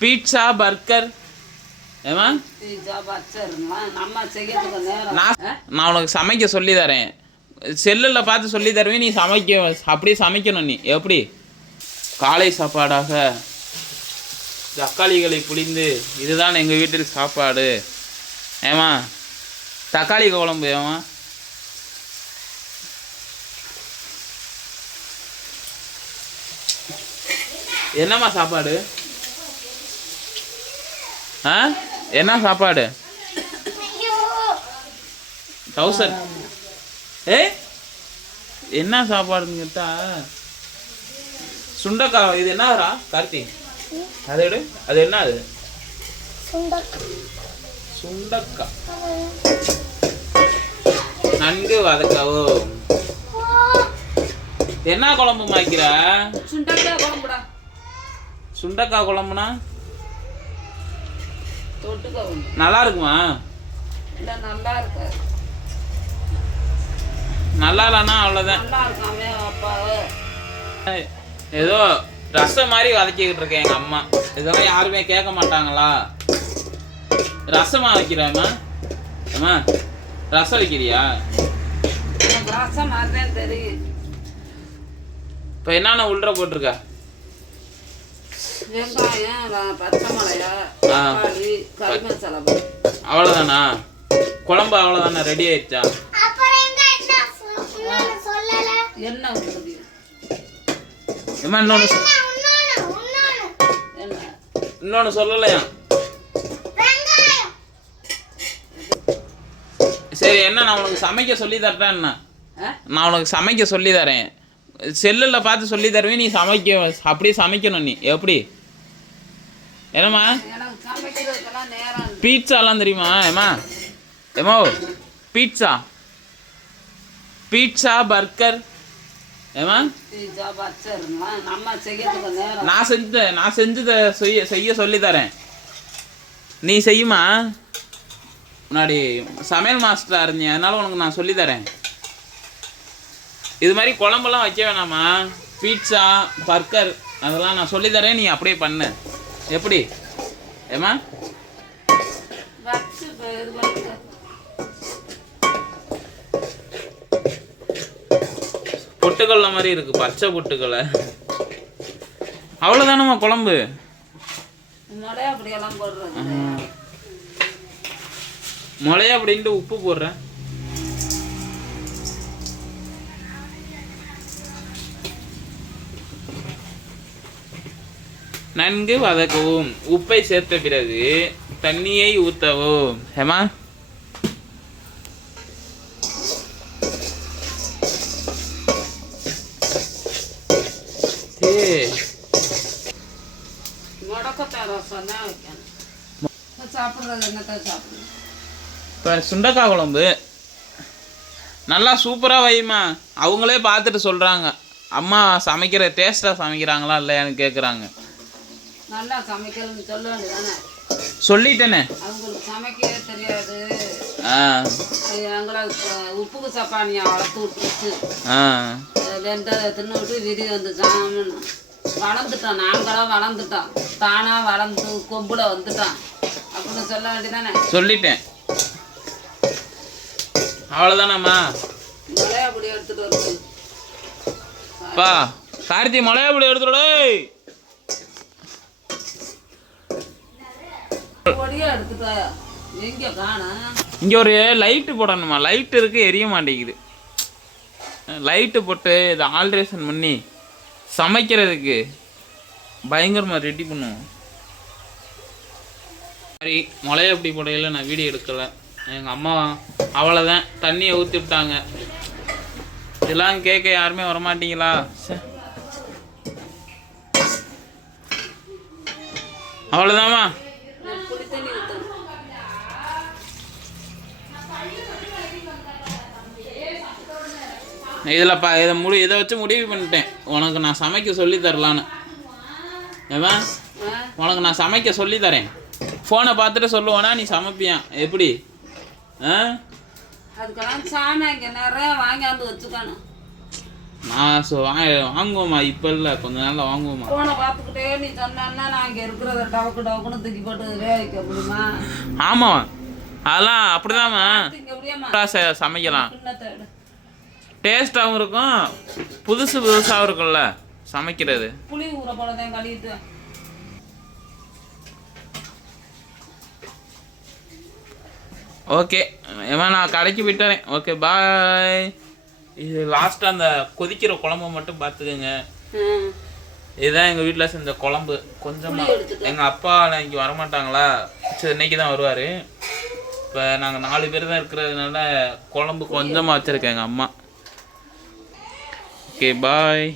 Pizza burger ஏமா நான் உனக்கு சமைக்க சொல்லி தரேன். செல்லில் பார்த்து சொல்லி தருவேன், நீ சமைக்க அப்படியே சமைக்கணும். நீ எப்படி காலை சாப்பாடாக தக்காளிகளை புளிந்து இதுதான் எங்கள் வீட்டில் சாப்பாடு. ஏமா தக்காளி குழம்பு ஏமா என்னம்மா சாப்பாடு? ஆ என்ன சாப்பாடு? 1000 என்ன சாப்பாடுன்னு கேட்டா சுண்டக்காய். இது என்னடா கார்த்தி? அதை விடு. அது என்ன? அது சுண்டக்காய் நன்கு வதக்காவோ. என்ன குழம்பு மாய்க்கிற? சுண்டக்காய் குழம்புடா. சுண்டக்காய் குழம்புனா நல்லா இருக்குமா? நல்லா இருக்கு. நல்லா இல்லைன்னா அவ்வளோதான். ஏதோ ரசம் மாதிரி வதக்கிக்கிட்டு இருக்கேன் எங்கள் அம்மா. இதெல்லாம் யாருமே கேட்க மாட்டாங்களா? ரசமா வைக்கிறாம்மா? அம்மா ரசம் வைக்கிறியா? ரசம் அதுதான் தெரியும். இப்போ என்னென்ன உள்ள போட்டிருக்க? வெங்காயம், பச்சை மிளகாய், தக்காளி, கறி மசாலா. அவ்வளோதானா? குழம்பு அவ்வளோதானே? ரெடி ஆயிடுச்சா? என்ன இன்னொன்னு சொல்லலையா? சரி என்ன நான் உனக்கு சமைக்க சொல்லி தரேன். என்ன நான் உனக்கு சமைக்க சொல்லி தரேன். செல்லில் பார்த்து சொல்லி தருவேன், நீ சமைக்க அப்படியே சமைக்கணும். நீ எப்படி என்னம்மா? பீட்சாலாம் தெரியுமா? ஏமா பீட்சா பீட்சா பர்கர் ஏமா நான் செஞ்சதை செய்ய சொல்லி தரேன். நீ செய்யுமா? முன்னாடி சமையல் மாஸ்டராக இருந்தீங்க, அதனால உனக்கு நான் சொல்லி தரேன். இது மாதிரி குழம்பெல்லாம் வைக்க வேணாமா? பீட்சா பர்கர் அதெல்லாம் நான் சொல்லி தரேன், நீ அப்படியே பண்ணு. எப்படி ஏமா? பொட்டுக்கடலை மாதிரி இருக்கு, பச்சை பொட்டுக்கடலை. அவ்வளோதானம்மா குழம்பு? மிளகா அப்படின்ட்டு உப்பு போடுறேன். நன்கு வதக்கவும். உப்பை சேர்த்த பிறகு தண்ணியை ஊற்றவும். ஏமா இப்போ சுண்டக்காய் குழம்பு நல்லா சூப்பராக வைமா. அவங்களே பார்த்துட்டு சொல்கிறாங்க, அம்மா சமைக்கிற டேஸ்ட்டாக சமைக்கிறாங்களா இல்லையான்னு கேட்குறாங்க. நல்லா சமைக்கிறதுன்னு சொல்ல வேண்டியதானே? சொல்லிட்டேனே. அவங்களுக்கு சமைக்கவே தெரியாது. எங்களை உப்புக்கு சப்பானியை வளர்த்து விட்டுருச்சு. வெந்த தின்னுவிட்டு விதி வந்து வளர்ந்துட்டான். நாங்களாம் வளர்ந்துட்டோம், தானாக வளர்ந்து கொம்புல வந்துட்டான் அப்படின்னு சொல்ல வேண்டியதானே? சொல்லிட்டேன். அவ்வளோதானம்மா? மிளகா பொடி எடுத்துட்டு வருது பா. கார்த்தி மிளகா பொடி எடுத்துடு. இங்கே ஒரு லைட்டு போடணுமா? லைட் இருக்கு, எரிய மாட்டேங்குது. லைட்டு போட்டு இதை ஆல்ட்ரேஷன் பண்ணி சமைக்கிறதுக்கு பயங்கரமாக ரெடி பண்ணுவோம். சரி மிளகா அப்படி போடையில் நான் வீடியோ எடுக்கலை. எங்கள் அம்மா அவ்வளோதான் தண்ணியை ஊற்றி விட்டாங்க. இதெல்லாம் கேட்க யாருமே வரமாட்டீங்களா? அவ்வளோதாம்மா. இதில் இதை வச்சு முடிவு பண்ணிட்டேன், உனக்கு நான் சமைக்க சொல்லி தரலான்னு. ஏவா உனக்கு நான் சமைக்க சொல்லி தரேன். ஃபோனை பார்த்துட்டு சொல்லுவேனா நீ சமைப்பியா? எப்படி? அதுக்கெல்லாம் சாணம் இங்கே நிறைய வாங்கியாந்து வச்சுக்கணும். நான் வாங்குவோம்மா, இப்போ இல்லை கொஞ்ச நாளில் வாங்குவோம்மா. போனை பார்த்துக்கிட்டே நீ சொன்னா நான் இங்கே இருக்கிறத டவுக்கு டவுக்குன்னு தூக்கி போட்டு வேக வைக்க முடியுமா? ஆமாம், அதெல்லாம் அப்படிதாம்மா இங்கே எப்படியாம்மா சமைக்கலாம். கிண்ணத்தை எடு. டேஸ்ட்டாகவும் இருக்கும், புதுசாகவும் இருக்கும்ல சமைக்கிறது. புளி ஊற போலதான் கழுவிட்டு. ஓகே ஏமா, நான் கடைக்கு போயிட்டுறேன். Okay bye. இது லாஸ்ட்டாக அந்த கொதிக்கிற குழம்பு மட்டும் பார்த்துக்கோங்க. இதுதான் எங்கள் வீட்டில் செஞ்ச குழம்பு. கொஞ்சமாக எங்கள் அப்பா இங்கே வரமாட்டாங்களா, சரி இன்னைக்கு தான் வருவார். இப்போ நாங்கள் 4 பேர் தான் இருக்கிறதுனால குழம்பு கொஞ்சமாக வச்சுருக்கேன் எங்கள் அம்மா. Okay bye.